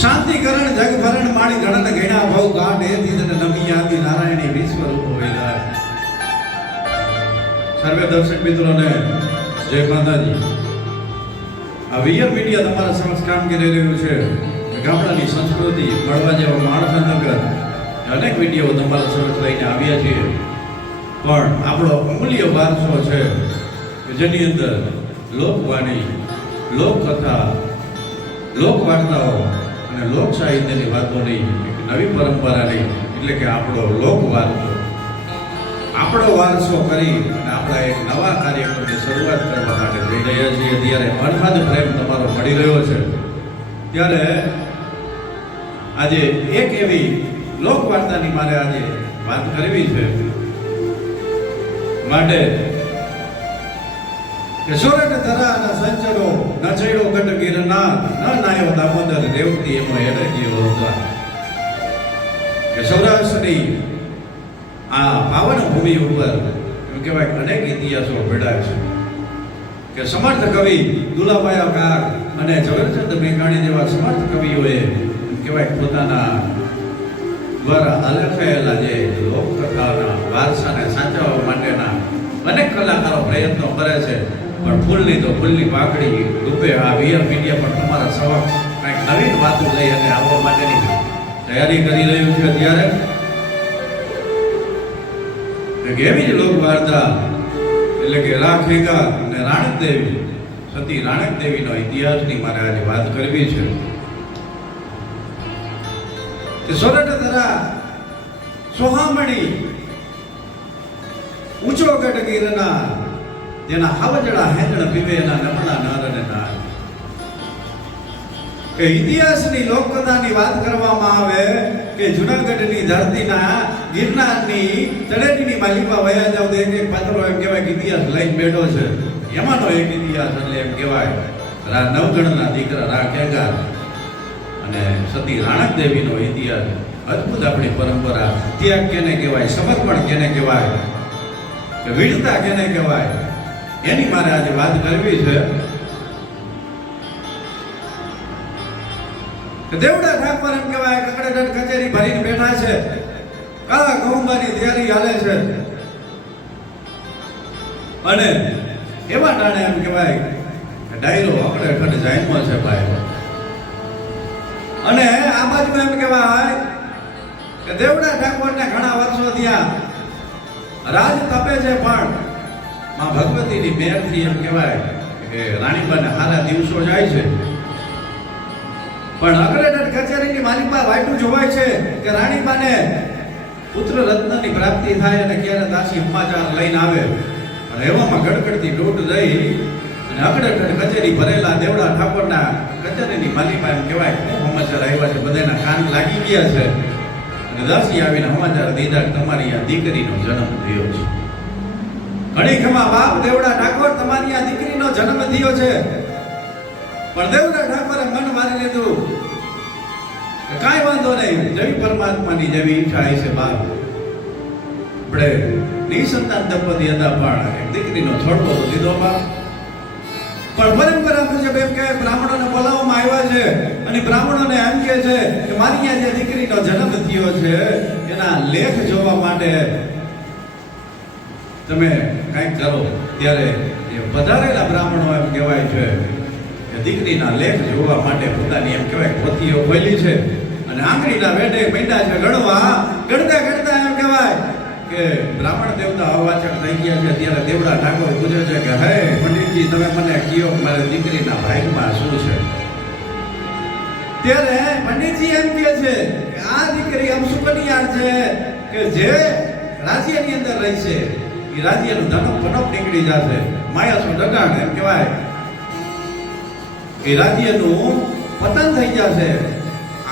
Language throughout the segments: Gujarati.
શાંતિકરણ જગભરણ માણી ગણન ઘેણા ભવ ગાઢ એ દીધન નમી આદિ નારાયણી વિશ્વ રૂપ વૈરાગ. સર્વે દર્શક મિત્રોને જય માતાજી. આ વીઆર મીડિયા તમારા સમક્ષ કામ કરી રહ્યું છે. ગામડાની સંસ્કૃતિ મળવા જેવા માણસાનગર અનેક વિડીયો તમારા સમક્ષ લઈને આવ્યા છીએ. પણ આપણો અમૂલ્ય વારસો છે જેની અંદર લોકવાણી, લોકકથા, લોકવાર્તાઓ અને લોક સાહિત્યની વાતોની એક નવી પરંપરાની એટલે કે આપણો લોકવારસો, આપણો વારસો કરી અને આપણા એક નવા કાર્યક્રમની શરૂઆત કરવા માટે જઈ રહ્યા છીએ. ત્યારે અનહદ પ્રેમ તમારો મળી રહ્યો છે ત્યારે આજે એક એવી લોકવાર્તાની મારે આજે વાત કરવી છે. માટે કે સોરઠ ધરાના સંચરો ન ચડ્યો ગઢ ગિરનાર ન નાયો દામોદર રેવતી એમો એડે ગયો હતા. કે સૌરાષ્ટ્રની આ પાવન ભૂમિ ઉપર એમ કહેવાય અનેક ઇતિહાસો ભેળાય છે. કે સમર્થ કવિ દુલાભાઈ કાક અને ઝવેરચંદ મેઘાણી જેવા સમર્થ કવિઓએ એમ કહેવાય પોતાના દ્વારા આલેખાયેલા જે લોકકથાના વારસાને સાચવવા માટેના અનેક કલાકારો પ્રયત્નો કરે છે. પણ ફૂલની તો ફૂલની પાકડી રૂપે આ વીઆર મીડિયા પણ તમારા સમક્ષ કંઈક નવીન વાતો લઈ અને આવવા માટેની તૈયારી કરી રહ્યું છે. ત્યારે એવી જ લોકવાર્તા એટલે કે રાખેગા અને રાણક દેવી, સતી રાણક દેવીનો ઇતિહાસની મારે આજે વાત કરવી છે. કે સોરઠ ધરા સોહામણી ઊંચો ગઢ ગિરનાર જેના હાવજડા હેંદણ પીવે એના નમણા નર અને નાર. કે ઇતિહાસની લોકકથાની વાત કરવામાં આવે કે જૂનાગઢની ધરતીના ગિરનારની તળેટીની માલિકા વયા જાવ તો એક એક પાત્રો એમ કહેવાય કે ઇતિહાસ લઈને બેઠો છે. એમાંનો એક ઇતિહાસ એટલે એમ કહેવાય રા નવગણના દીકરા રા કેગાર અને સતી રાણક દેવીનો ઇતિહાસ. અદ્ભુત આપણી પરંપરા. ત્યાગ કેને કહેવાય, સમર્પણ કેને કહેવાય, કે વીરતા કેને કહેવાય, એની મારે આજે વાત કરવી છે. દેવડા ઠાકોર એમ કહેવાય કકડેટ કચેરી ભરીને બેઠા છે. કાળા કૌંબાની તૈયારી હાલે છે અને એવા ટાણે એમ કહેવાય કે ડાયરો અકડેઠ જાયમાં છે ભાઈ. અને આ બાજુ એમ કહેવાય કે દેવડા ઠાકોરને ઘણા વર્ષો થયા રાજ તપે છે. પણ માં ભગવતીની મેરથી એમ કહેવાય કે રાણીબાને સારા દિવસો જાય છે. પણ અગ્રગઢ કચેરીની માલિકા વાયટું જોવાય છે કે રાણીબાને પુત્ર રત્નની પ્રાપ્તિ થાય અને ક્યારે દાસી સમાચાર લઈને આવે. અને એવામાં ગડગડતી દોટ જઈ અને અગ્રગઢ કચેરી ભરેલા દેવડા ઠાકોરના કચેરીની માલિકા એમ કહેવાય શું સમાચાર આવ્યા છે, બધાના કાન લાગી ગયા છે. અને દાસી આવીને સમાચાર દીધા તમારી આ દીકરીનો જન્મ થયો છે. ઘણી ખમા બાપ દેવડા ઠાકોર તમારી આ દીકરીનો જન્મ થયો છે. પણ દેવડા ઠાકોરે મન મારી લીધું કે કાંઈ વાંધો નહીં, જેવી પરમાત્માની જેવી ઈચ્છા છે બાપ. આપણે નિસંતાન દંપતી હતા પણ એક દીકરીનો છોડવો તો દીધો બાપ. પણ પરંપરા મુજબ એમ કે બ્રાહ્મણોને બોલાવવામાં આવ્યા છે અને બ્રાહ્મણોને એમ કહે છે કે મારી આ જે દીકરીનો જન્મ થયો છે એના લેખ જોવા માટે તમે કંઈક કરો. ત્યારે એ પધારેલા બ્રાહ્મણો એમ કહેવાય છે કે દીકરીના લેખ જોવા માટે પોતાની એમ કહેવાય પોથીઓ ખોલી છે અને આંગળીના વેઢે માંડ્યા છે ગણવા. ગણતા ગણતા એમ કહેવાય કે બ્રાહ્મણ દેવતા અવાચક થઈ ગયા છે. ત્યારે દેવડા ઠાકોર પૂછે છે કે હે પંડિતજી તમે મને કહો મારી દીકરીના ભાગમાં શું છે? ત્યારે પંડિતજી એમ કહે છે કે આ દીકરી અમસુકનિયાર છે કે જે રાજ્યની અંદર રહી છે એ રાજ્યનું ધનક ભનક નીકળી જશે. માયાસો ડગાણ એમ કહેવાય એ રાજ્યનું પતન થઈ જશે.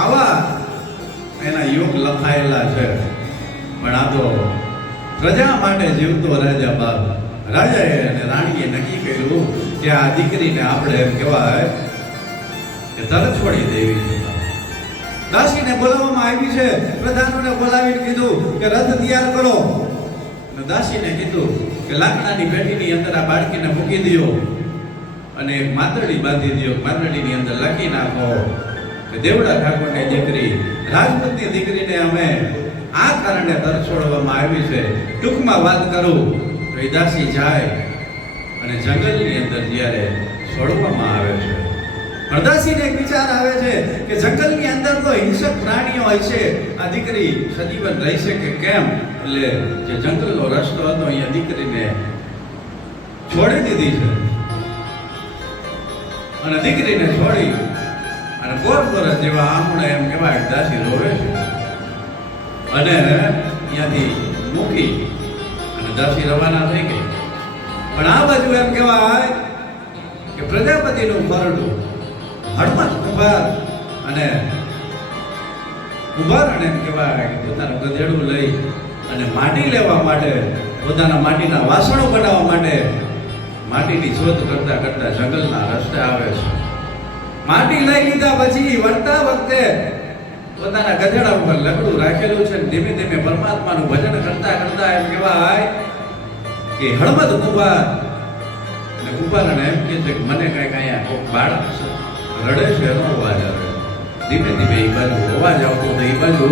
આવા એના યોગ લખાયેલા છે. પણ આ તો પ્રજા માટે જીવતો રાજા બાપ. રાજાએ અને રાણીએ નક્કી કર્યું કે આ દીકરીને આપણે એમ કહેવાય કે તરત છોડી દેવી છે. દાસીને બોલાવવામાં આવી છે. પ્રધાનોને બોલાવીને કીધું કે રથ તૈયાર કરો. દાસીને કીધું કે લાકડાની પેટીની અંદર આ બાળકીને મૂકી દો અને એક માતરડી બાંધી દો. માતરડીની અંદર લખી નાખો કે દેવડા ઠાકોરની દીકરી રાજપૂતની દીકરીને અમે આ કારણે તરછોડવામાં આવી છે. ટૂંકમાં વાત કરું તો એ દાસી જાય અને જંગલની અંદર જ્યારે છોડવામાં આવે છે, હરદાસીને એક વિચાર આવે છે કે જંગલની અંદર તો હિંસક પ્રાણીઓ હોય છે, આ દીકરી સજીવન રહી છે કે કેમ? એટલે જે જંગલનો રસ્તો હતો અહીંયા દીકરીને છોડી દીધી છે અને દીકરીને છોડી અને ગોરગોરસ જેવા આંગણે એમ કહેવાય દાસી રોવે છે અને ત્યાંથી મૂકી અને દાસી રવાના થઈ ગઈ. પણ આ બાજુ એમ કહેવાય કે પ્રજાપતિનું ખરડું હળમત કુંભાર અને કુંભારને એમ કહેવાય કે પોતાનું ગધેડું લઈ અને માટી લેવા માટે, પોતાના માટીના વાસણો બનાવવા માટે માટીની શોધ કરતા કરતા જંગલના રસ્તે આવે છે. માટી લઈ લીધા પછી વળતા વખતે પોતાના ગધેડા ઉપર લકડું રાખેલું છે. ધીમે ધીમે પરમાત્માનું ભજન કરતા કરતા એમ કહેવાય કે હળમત કુંભાર અને કુંભારને એમ કહે છે કે મને કાંઈક અહીંયા કોઈક બાળક રડે છે, એનો અવાજ આવે. ધીમે ધીમે એ બાજુ અવાજ આવતો હતો. એ બાજુ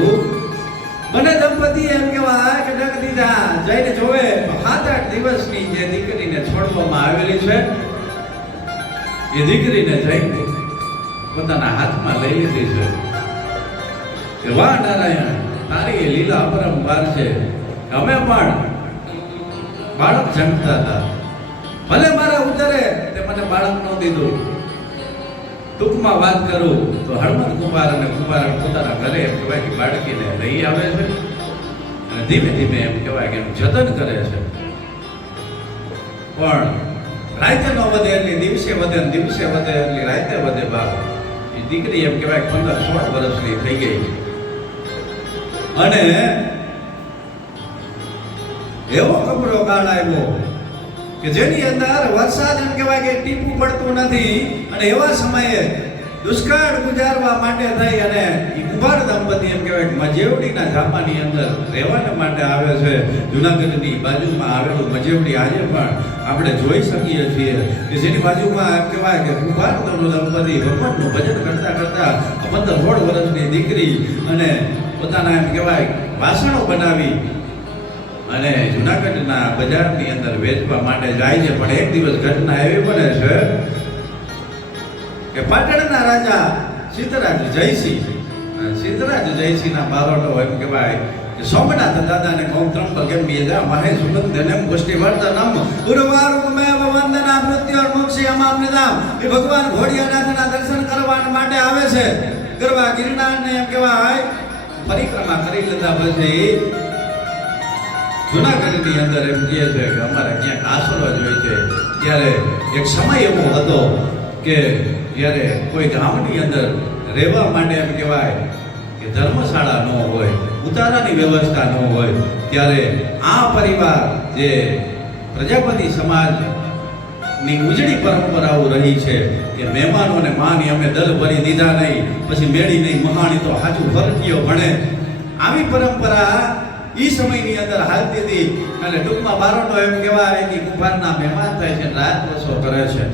મને દંપતી એમ કહેવાય કે ડગ દીધા જઈને જોવે 7-8 દિવસની જે દીકરીને છોડવામાં આવેલી છે એ દીકરીને જઈને પોતાના હાથમાં લઈ લીધી છે કે વાહ નારાયણ, તારી એ લીલા અપરંપાર છે. અમે પણ બાળક જન્મતા હતા, ભલે મારા ઉદરે તે મને બાળક ન દીધું. ટૂંકમાં વાત કરું તો હળમત કુંભાર અને કુંભાર પોતાના ઘરે એમ કહેવાય કે બાળકીને લઈ આવે છે અને ધીમે ધીમે એમ કહેવાય કે એનું જતન કરે છે. પણ રાતે ન વધે એટલી દિવસે વધે, દિવસે વધે એટલી રાતે વધે. બાપ એ દીકરી એમ કહેવાય 15-16 વર્ષની થઈ ગઈ અને એવો કપરો કાળ આવ્યો કે જેની અંદર વરસાદ એમ કહેવાય કે ટીપું પડતું નથી અને એવા સમયે દુષ્કાળ ગુજારવા માટે થઈ અને એ કુંભાર દંપતી એમ કહેવાય કે મજેવડીના ઝાપાની અંદર રહેવાના માટે આવે છે. જુનાગઢની બાજુમાં આવેલું મજેવડી આજે પણ આપણે જોઈ શકીએ છીએ કે જેની બાજુમાં એમ કહેવાય કે કુંભાર દંપતી ભગવાનનું ભજન કરતા કરતા 15-16 વર્ષની દીકરી અને પોતાના એમ કહેવાય વાસણો બનાવી અને જુનાગઢના બજારની અંદર વેચવા માટે જાય છે. પણ એક દિવસ ઘટના એવી બને છે કે પાટણના રાજા સિદ્ધરાજ જયસિંહના બારોટો એમ કહેવાય કે સોમનાથ દાદાને કૌમ ત્રંબક એમ બીજા મહે સુગંધનમ પુષ્ટિવર્ધનમ ગુરુવારુમેવ વંદના મૃત્યોર મોક્ષી અમામ નિદામ. એ ભગવાન ઘોડિયાનાથના દર્શન કરવા માટે આવે છે. ગરવા ગિરનારને એમ કહેવાય પરિક્રમા કરી લીધા પછી જુનાગઢની અંદર એમ કહે છે કે અમારે ક્યાંક આશરો જોઈએ છે. ત્યારે એક સમય એવો હતો કે જ્યારે કોઈ ગામની અંદર રહેવા માટે એમ કહેવાય કે ધર્મશાળા ન હોય, ઉતારાની વ્યવસ્થા ન હોય, ત્યારે આ પરિવાર જે પ્રજાપતિ સમાજની ઉજળી પરંપરાઓ રહી છે કે મહેમાનોને માની અમે દલ ભરી દીધા નહીં, પછી મેળી નહીં મહાણી તો હાચું ફરકીઓ ભણે, આવી પરંપરા એ સમયની અંદર હાલતી હતી. અને ટૂંકમાં બારોટો એમ કહેવાય એની કુંભારના મહેમાન થાય છે, રાત વસો કરે છે.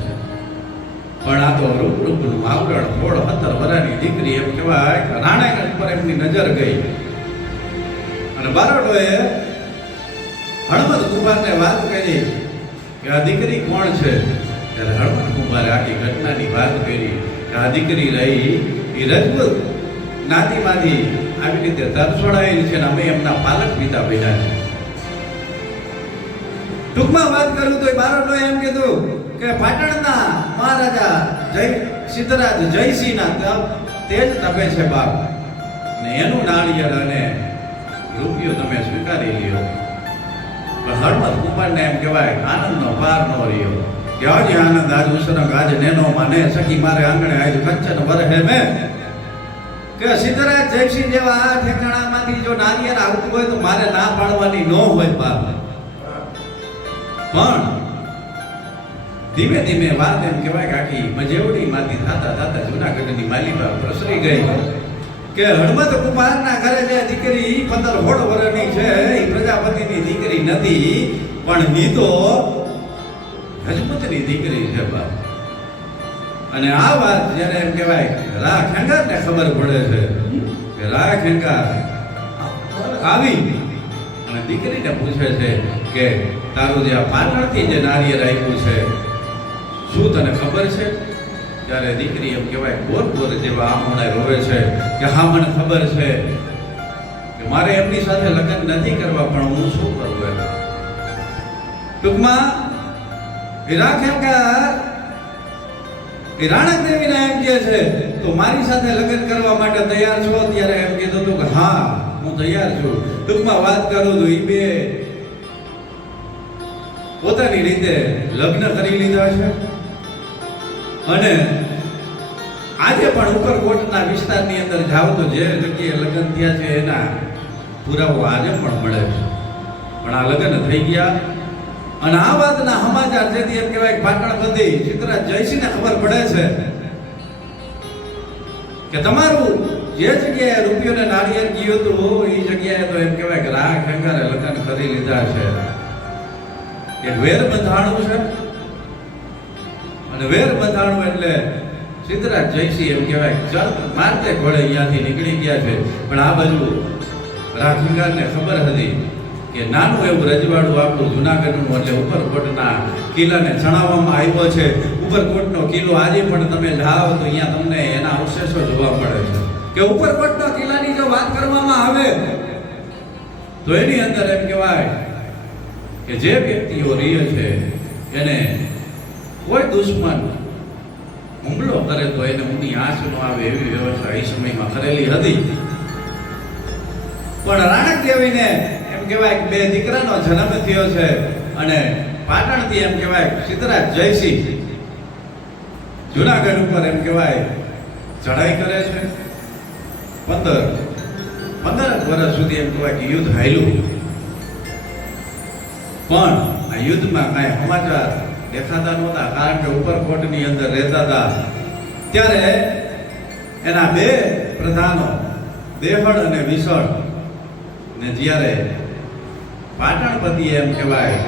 પણ આ તો રૂપનું આવરણ 17 વર્ષની દીકરી એમ કહેવાય રાણાગઢ પર એમની નજર ગઈ અને બારોટોએ હળમત કુંભારને વાત કરી કે આ દીકરી કોણ છે? ત્યારે હળમત કુંભારે આખી ઘટનાની વાત કરી કે આ દીકરી રહી એ રજપૂત જ્ઞાતિમાંથી આવી રીતે તરછોડાયેલી છે અને અમે એમના પાલક પિતા બન્યા છે. ટૂંકમાં વાત કરું તો બારોટોએ એમ કીધું કે પાટણના મહારાજા સિદ્ધરાજ જયસિંહના તેજ તપે છે બાપ, ને એનું નાળિયેર અને રૂપિયો તમે સ્વીકારી લ્યો. પણ હળમત કુંભારને એમ કહેવાય આનંદનો પાર ન રહ્યો કે આજે આનંદ આજ ઉસરંગ આજ નેનો માને સખી મારે આંગણે આજ કંચન વરહે મેં. કે સિદ્ધરાજ જયસિંહ જેવા આ ઠેકાણામાંથી જો નાળિયેર આવતું હોય તો મારે ના પાડવાની ન હોય બાપ. પણ ધીમે ધીમે વાત એમ કહેવાય કે આખી મજેવડીમાંથી થતા થતા જુનાગઢની માલિકા પ્રસરી ગઈ કે હળમત કુંભારના ઘરે જે દીકરી 15-16 વર્ષની છે એ પ્રજાપતિની દીકરી નથી, પણ ની તો રજપૂતની દીકરી છે બાપ. અને આ વાત જ્યારે એમ કહેવાય રા ખેંગારને ખબર પડે છે કે રા ખેંગાર આવી અને દીકરીને પૂછે છે કે તારું જે આ પાટણથી જે નારિયેળ આપ્યું છે શું તને ખબર છે? ત્યારે દીકરી એમ કહેવાય બોર જેવા આમોણે રોવે છે કે હા મને ખબર છે કે મારે એમની સાથે લગ્ન નથી કરવા, પણ હું શું કરું એમ. ટૂંકમાં હીરા ખેંગાર એ રાણક દેવીને એમ કહે છે તો મારી સાથે લગ્ન કરવા માટે તૈયાર છો? ત્યારે એમ કીધું હતું કે હા હું તૈયાર છું. ટૂંકમાં વાત કરું તો એ બે પોતાની રીતે લગ્ન કરી લીધા છે અને આજે પણ ઉપરકોટના વિસ્તારની અંદર જાઓ તો જે જગ્યાએ લગ્ન થયા છે એના પુરાવો આજે પણ મળે છે. પણ આ લગ્ન થઈ ગયા અને આ વાતના સમાચાર જેથી એમ કહેવાય પાટણપતિ ચિત્રા જયસિંહને ખબર પડે છે કે તમારું જે જગ્યાએ રૂપિયો ને નાળિયેર ગયું હતું એ જગ્યાએ તો એમ કહેવાય કે રા ખેંગારે લગ્ન કરી લીધા છે. એક વેર બંધાણું છે અને વેર બંધાણું એટલે સિદ્ધરાજ જયસિંહ એમ કહેવાય ચાલ મારતે ઘોડે અહીંયાથી નીકળી ગયા છે. પણ આ બાજુ રા ખેંગારને ખબર હતી કે નાનું એવું રજવાડું આપણું જુનાગઢનું એટલે ઉપરકોટના કિલ્લાને જણાવવામાં આવ્યો છે. ઉપરકોટનો કિલ્લો આજે પણ તમે જાઓ તો અહીંયા તમને એના અવશેષો જોવા મળે છે કે ઉપરકોટના કિલ્લાની જો વાત કરવામાં આવે તો એની અંદર એમ કહેવાય કે જે વ્યક્તિઓ રહે છે એને કોઈ દુશ્મન હુમલો કરે તો એને ઊંડી આંચ ન આવે એવી વ્યવસ્થા એ સમયમાં કરેલી હતી. પણ રાણક દેવીને એમ કહેવાય બે દીકરાનો જન્મ થયો છે અને પાટણથી એમ કહેવાય સિદ્ધરાજ જયસિંહ જુનાગઢ ઉપર એમ કહેવાય ચડાઈ કરે છે. 15 વર્ષ સુધી એમ કહેવાય કે યુદ્ધ હાલ્યું, પણ આ યુદ્ધમાં કાંઈ સમાચાર દેખાતા નહોતા કારણ કે ઉપરકોટની અંદર રહેતા હતા. ત્યારે એના બે પ્રધાનો દેહળ અને વિસળ ને જ્યારે પાટણપતિ એમ કહેવાય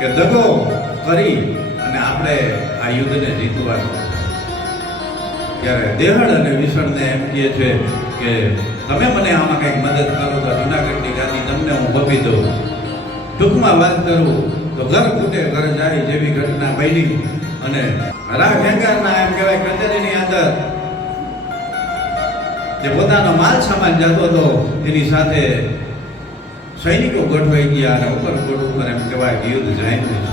કે દગો કરી અને આપણે આ યુદ્ધને જીતવાનું, ત્યારે દેહળ અને વિસળને એમ કહે છે કે તમે મને આમાં કંઈક મદદ કરો તો જુનાગઢની ગાદી તમને હું બપી દઉં. ટૂંકમાં વાત કરું તો ઘર ફૂટે ઘર જાય જેવી ઘટના બની અને રા ખેંગારના એમ કહેવાય કચેરીની અંદર જે પોતાનો માલ સામાન જતો હતો એની સાથે સૈનિકો ગોઠવાઈ ગયા અને ઉપરકોટ ઉપર એમ કહેવાય યુદ્ધ જામ્યું છે.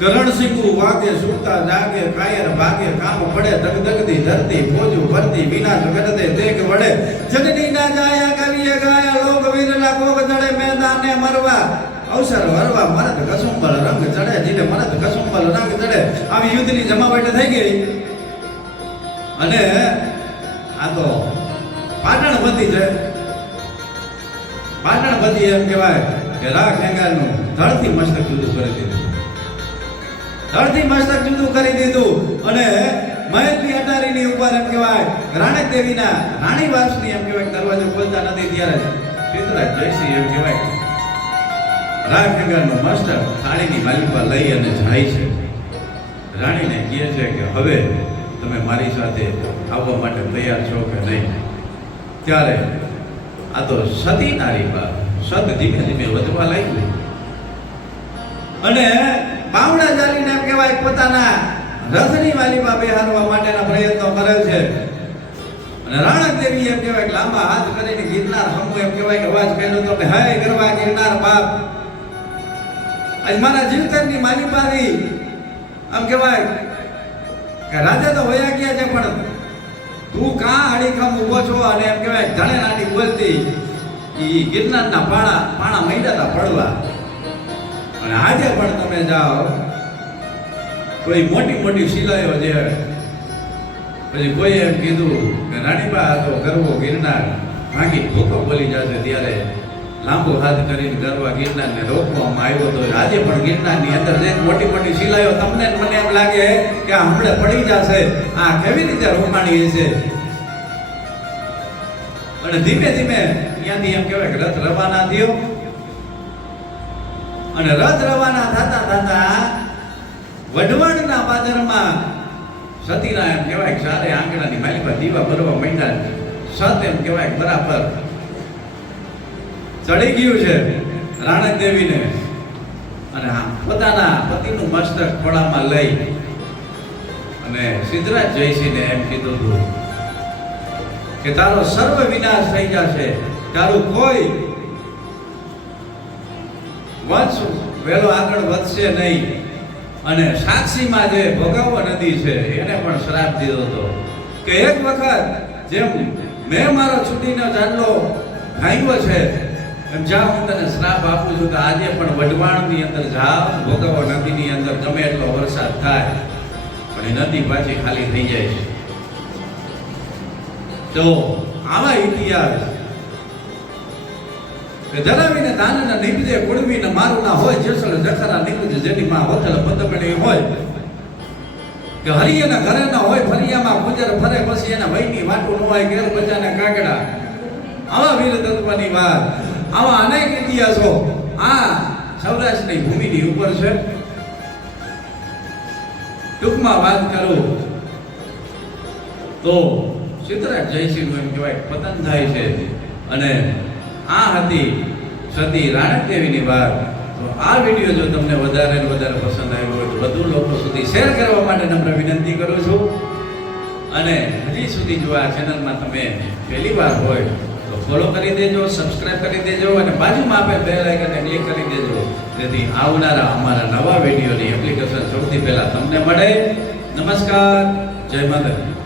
કરણસિંહુ વાગે સુરતા જાગે કાયર ભાગે કામ પડે ધગધગતી ધરતી ફોજુ ભરતી વિનાશ કરતે દેખ વડે જગની ના જાયા કવિએ ગાયા લોક વીરલા કોક જડે મેદાને મરવા અવસર વરવા મરદ કસુંબલ રંગ ચડે જીને મરદ કસુંબલ રંગ ચડે. આવી યુદ્ધની જમાવટ થઈ ગઈ અને આ તો પાટણપતિ છે. પાટણપતિ એમ કહેવાય કે રા ખેંગારનું ધડથી મસ્તક જુદું કરી દીધું, ધડથી મસ્તક જુદું કરી દીધું અને મહેલની અટારીની ઉપર એમ કહેવાય રાણક દેવીના રાણીવાસની એમ કહેવાય દરવાજો ખોલતા નથી ત્યારે સિદ્ધરાજ જયસિંહ એમ કહેવાય રા ખેંગારનું મસ્તક થાળીની માલી પર લઈ અને જાય છે. રાણીને કહે છે કે હવે તમે મારી સાથે આવવા માટે તૈયાર છો કે નહીં? ત્યારે આ તો સતી નારી પર સત ધીમે ધીમે વધવા લાગ્યું અને બાવડા ચાલીને એમ કહેવાય પોતાના રથની માલિપા બેહારવા માટેના પ્રયત્નો કરે છે અને રાણક દેવી એમ કહેવાય લાંબા હાથ કરીને ગિરનાર હમુ એમ કહેવાય કે અવાજ કર્યો તો કે હાય ગરવા ગિરનાર બાપ, આજ મારા જીવતરની માલિપાની આમ કહેવાય કે રાજા તો વયા ગયા છે પણ તું કાં અડીખમ ઊભો છો અને એમ કહેવાય ધણે નાની બોલતી એ ગિરનારના પાણા મૈડાતા પડવા. અને આજે પણ તમે જાઓ તો એ મોટી મોટી શિલાઓ જે પછી કોઈ એમ કીધું કે રાણીબા તો ગરવો ગિરનાર ભાંગી ભૂકો બોલી જશે ત્યારે લાંબો હાથ કરીને ગરવા ગિરનારને રોકવામાં આવ્યો તો આજે પણ ગિરનારની અંદર જે મોટી મોટી શિલાઓ તમને મને એમ લાગે કે હમણાં પડી જશે, આ કેવી રીતે રોકાણી હશે. અને ધીમે ધીમે ત્યાંથી એમ કહેવાય કે રથ રવાના થયો અને રથ રવાના થતા થતા વઢવાણના પાદરમાં સતીના એમ કહેવાય કે સારે આંગણાની માલી પર દીવા ભરવા માંડ્યા. સત એમ કહેવાય બરાબર ચડી ગયું છે રાણક દેવીને અને પોતાના પતિનું મસ્તક ખોળામાં લઈ અને સિદ્ધરાજ જયસિંહને એમ કીધું હતું કે તારો સર્વ વિનાશ થઈ જશે, તારું કોઈ વંશ વેલો આગળ વધશે નહીં. અને સાક્ષીમાં જે ભોગાવો નદી છે એને પણ શ્રાપ દીધો હતો કે એક વખત જેમ મેં મારો છૂટીનો જાડલો ભાંગ્યો છે એમ જા હું તને શ્રાપ આપું છું કે આજે પણ વઢવાણની અંદર જા, ભોગાવો નદીની અંદર ગમે એટલો વરસાદ થાય પણ એ નદી પાછી ખાલી થઈ જાય છે. તો આવા ઇતિહાસ કે ધરાવીને દાનના નિપજે કુળવીને મારું ના હોય, જેસલ જખરા નીકળે જેની માં હોતલ પદબણી હોય કે હરિયાના ઘરે ના હોય, ફરિયામાં ગુજર ફરે પછી એના વયની વાટું ન હોય, ઘેર બચાના કાગડા. આવા વીર તત્વની વાત, આવા અનેક ઇતિહાસો આ સૌરાષ્ટ્રની ભૂમિની ઉપર છે. ટૂંકમાં વાત કરું તો સિદ્ધરાજ જયસિંહનું એમ કહેવાય પતન થાય છે અને આ હતી સતી રાણક દેવીની વાત. તો આ વિડીયો જો તમને વધારે ને વધારે પસંદ આવ્યો હોય તો વધુ લોકો સુધી શેર કરવા માટે નમ્ર વિનંતી કરું છું. અને હજી સુધી જો આ ચેનલમાં તમે પહેલી વાર હોય તો ફોલો કરી દેજો, સબસ્ક્રાઇબ કરી દેજો અને બાજુમાં આપેલ બેલ આઇકનને ક્લિક કરી દેજો જેથી આવનારા અમારા નવા વિડીયોની એપ્લિકેશન સૌથી પહેલા તમને મળે. નમસ્કાર, જય માતા.